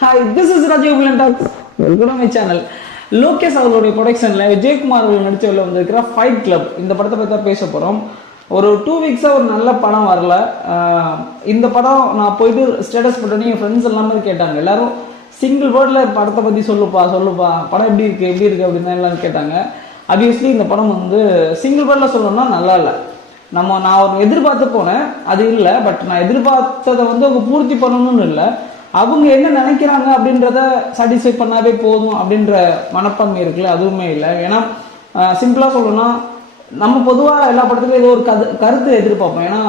Hi, this is Rajiv talks. Welcome to my channel. Lokesh அவர்களுடைய ப்ரொடக்ஷனில் விஜயகுமார் அவர்கள் நடிச்ச வெளில வந்திருக்கிற ஃபைட் கிளப் இந்த படத்தை பற்றி தான் பேச போகிறோம். ஒரு 2 வீக்ஸாக ஒரு நல்ல படம் வரல. இந்த படம் நான் போயிட்டு ஸ்டேட்டஸ் போட்டோன்னே என் ஃப்ரெண்ட்ஸ் எல்லாமே கேட்டாங்க. எல்லாரும் சிங்கிள் வேர்டில் படத்தை பற்றி சொல்லுப்பா படம் எப்படி இருக்குது அப்படின்னு தான் எல்லாம் கேட்டாங்க. ஆப்வியஸ்லி இந்த படம் வந்து சிங்கிள் வேர்டில் சொல்லணும்னா நல்லா இல்லை. நான் ஒரு எதிர்பார்த்து போனேன், அது இல்லை. பட் நான் எதிர்பார்த்ததை வந்து அவங்க பூர்த்தி பண்ணணும்னு இல்லை, அவங்க என்ன நினைக்கிறாங்க அப்படின்றத சாட்டிஸ்ஃபை பண்ணாவே போதும் அப்படின்ற மனப்பான்மை இருக்குல்ல, அதுவுமே இல்லை. ஏன்னா சிம்பிளாக சொல்லணும்னா நம்ம பொதுவாக எல்லா படத்துலையும் ஏதோ ஒரு கருத்து எதிர்பார்ப்போம். ஏன்னா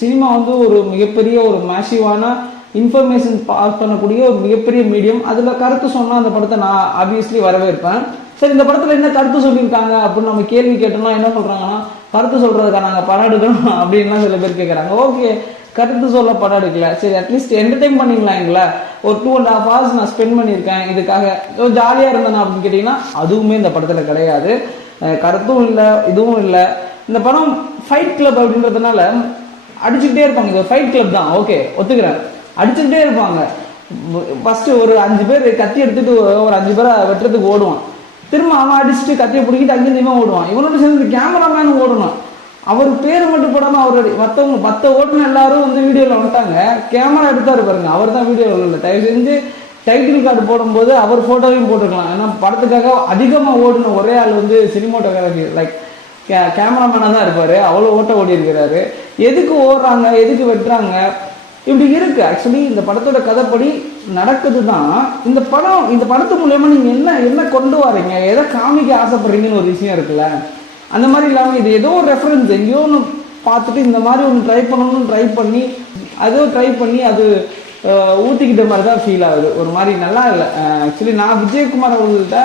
சினிமா வந்து ஒரு மிகப்பெரிய ஒரு மேசிவான இன்ஃபர்மேஷன் பாஸ் பண்ணக்கூடிய ஒரு மிகப்பெரிய மீடியம். அதில் கருத்து சொன்னால் அந்த படத்தை நான் ஆப்வியஸ்லி வரவேற்பேன். சரி, இந்த படத்தில் என்ன கருத்து சொல்லியிருக்காங்க அப்படின்னு நம்ம கேள்வி கேட்டோம்னா என்ன சொல்கிறாங்கன்னா, கருத்து சொல்கிறதுக்காக நாங்கள் படம் எடுக்கணும் அப்படின்லாம் சில பேர் கேட்குறாங்க. ஓகே, கருத்து சொல்ல படம் எடுக்கல, சரி அட்லீஸ்ட் என்டர்டைன் பண்ணிக்கலாம். எங்களை ஒரு 2.5 hours நான் ஸ்பெண்ட் பண்ணியிருக்கேன் இதுக்காக, ஜாலியாக இருந்தேன் அப்படின்னு கேட்டிங்கன்னா அதுவுமே இந்த படத்தில் கிடையாது. கருத்தும் இல்லை, இதுவும் இல்லை. இந்த படம் ஃபைட் கிளப் அப்படின்றதுனால அடிச்சுக்கிட்டே இருப்பாங்க. இது ஃபைட் கிளப் தான், ஓகே ஒத்துக்கிறேன், அடிச்சுக்கிட்டே இருப்பாங்க. ஃபஸ்ட்டு ஒரு 5 பேர் கத்தி எடுத்துகிட்டு ஒரு 5 பேரை வெட்டுறதுக்கு ஓடுவான், திரும்ப அவன் அடிச்சுட்டு கத்தியை பிடிக்கிட்டு அங்கேருந்து ஓடுவான். இவனோட சேர்ந்து கேமராமேன் ஓடணும். அவர் பேர் மட்டும் போடாமல் அவருடைய மற்ற ஓட்டுன எல்லாரும் வந்து வீடியோவில் வந்துட்டாங்க. கேமரா எடுத்தாரு பாருங்க, அவர் தான் வீடியோவில் இல்லை. தயவு செஞ்சு டைட்டில் கார்டு போடும்போது அவர் ஃபோட்டோவையும் போட்டுக்கலாம். ஏன்னா படத்துக்காக அதிகமாக ஓடின ஒரே ஆள் வந்து சினிமோட்டோகிராஃபி லைக் கேமராமேனாக தான் இருப்பார். அவ்வளோ ஓடி இருக்கிறாரு. எதுக்கு ஓடுறாங்க, எதுக்கு வெட்டுறாங்க, இப்படி இருக்கு. ஆக்சுவலி இந்த படத்தோட கதைப்படி நடக்குது தான். இந்த படத்து மூலயமா நீங்கள் என்ன கொண்டு வரீங்க, எதை காமிக்க ஆசைப்படுறீங்கன்னு ஒரு விஷயம் இருக்குல்ல. அந்த மாதிரி இல்லாமல் இது ஏதோ ஒரு ரெஃபரன்ஸ் எங்கேயோ ஒன்று பார்த்துட்டு இந்த மாதிரி ஒன்று ட்ரை பண்ணணும்னு ட்ரை பண்ணி அது ஊற்றிக்கிட்ட மாதிரி தான் ஃபீல் ஆகுது. ஒரு மாதிரி நல்லா இல்லை. ஆக்சுவலி நான் விஜயகுமார் அவர்கள்ட்ட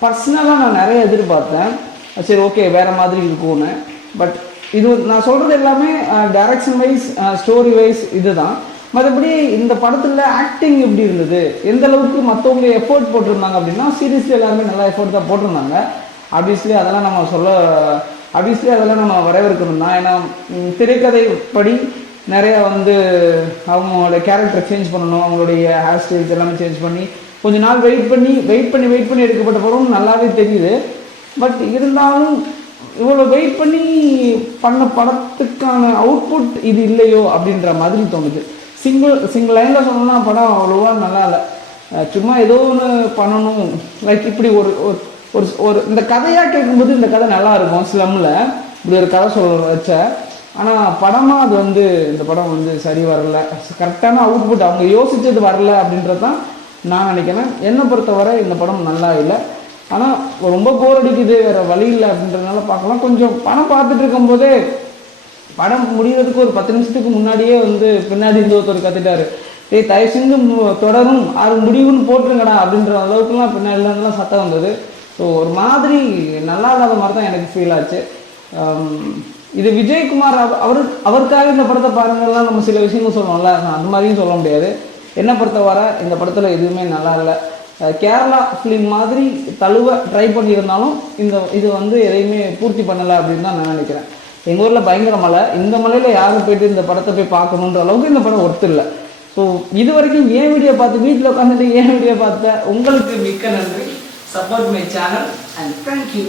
பர்சனலாக நான் நிறைய எதிர்பார்த்தேன். சரி ஓகே வேறு மாதிரி இருக்கும்னு. பட் இது நான் சொல்கிறது எல்லாமே டைரக்ஷன் வைஸ் ஸ்டோரி வைஸ் இது தான். மற்றபடி இந்த படத்தில் ஆக்டிங் எப்படி இருந்தது, எந்த அளவுக்கு மற்றவங்க எஃபோர்ட் போட்டிருந்தாங்க அப்படின்னா சீரியஸ்லி எல்லாருமே நல்லா எஃபோர்ட் தான் போட்டிருந்தாங்க. ஆப்வியஸ்லி அதெல்லாம் நம்ம வரவேற்கணும் தான். ஏன்னா திரைக்கதை படி நிறைய வந்து அவங்களோட கேரக்டரை சேஞ்ச் பண்ணணும், அவங்களுடைய ஹேர் ஸ்டைல்ஸ் எல்லாமே சேஞ்ச் பண்ணி கொஞ்ச நாள் வெயிட் பண்ணி எடுக்கப்பட்ட படம் நல்லாவே தெரியுது. பட் இருந்தாலும் இவ்வளோ வெயிட் பண்ணி பண்ண படத்துக்கான அவுட்புட் இது இல்லையோ அப்படின்ற மாதிரி தோணுது. சிங்கிள் லைனில் சொல்லணும்னா படம் அவ்வளோவா நல்லா இல்லை. சும்மா ஏதோ ஒன்று பண்ணணும் லைக் இப்படி ஒரு இந்த கதையாக கேட்கும்போது இந்த கதை நல்லா இருக்கும். ஸ்லம்மில் இப்படி ஒரு கதை வச்ச, ஆனால் படமாக அது வந்து இந்த படம் வந்து சரி வரல, கரெக்டான அவுட்புட் அவங்க யோசித்தது வரல அப்படின்றது தான் நான் நினைக்கிறேன். என்னை பொறுத்தவரை இந்த படம் நல்லா இல்லை. ஆனால் ரொம்ப போர் அடிக்குது, வேறு வழி இல்லை அப்படின்றதுனால பார்க்கலாம். கொஞ்சம் படம் பார்த்துட்டு இருக்கும்போதே படம் முடிகிறதுக்கு ஒரு 10 நிமிஷத்துக்கு முன்னாடியே வந்து பின்னாடி இருந்து ஒருத்தர் கத்திட்டாரு, தயவு செஞ்சு தொடரும் முடிவுன்னு போட்டுருங்கடா அப்படின்ற அளவுக்குலாம் பின்னாடிலாம் சத்தம் வந்தது. ஸோ ஒரு மாதிரி நல்லா இல்லாத மாதிரி தான் எனக்கு ஃபீல் ஆச்சு. இது விஜயகுமார் அவருக்காக இந்த படத்தை பாருங்கள்லாம் நம்ம சில விஷயங்கள் சொல்லுவோம்ல, அந்த மாதிரியும் சொல்ல முடியாது. என்னை பொறுத்தவரை இந்த படத்தில் எதுவுமே நல்லா இல்லை. கேரளா ஃபிலிம் மாதிரி தழுவ ட்ரை பண்ணியிருந்தாலும் இது வந்து எதையுமே பூர்த்தி பண்ணலை அப்படின்னு தான் நான் நினைக்கிறேன். எங்கள் ஊரில் பயங்கர மழை, இந்த மலையில் யாரும் போய்ட்டு இந்த படத்தை போய் பார்க்கணுன்ற அளவுக்கு இந்த படம் ஒர்த்து இல்லை. ஸோ இது வரைக்கும் ஏன் வீடியோ பார்த்து வீட்டில் உட்காந்துட்டு ஏன் வீடியோ பார்த்த உங்களுக்கு மிக்க நன்றி. Support my channel and thank you.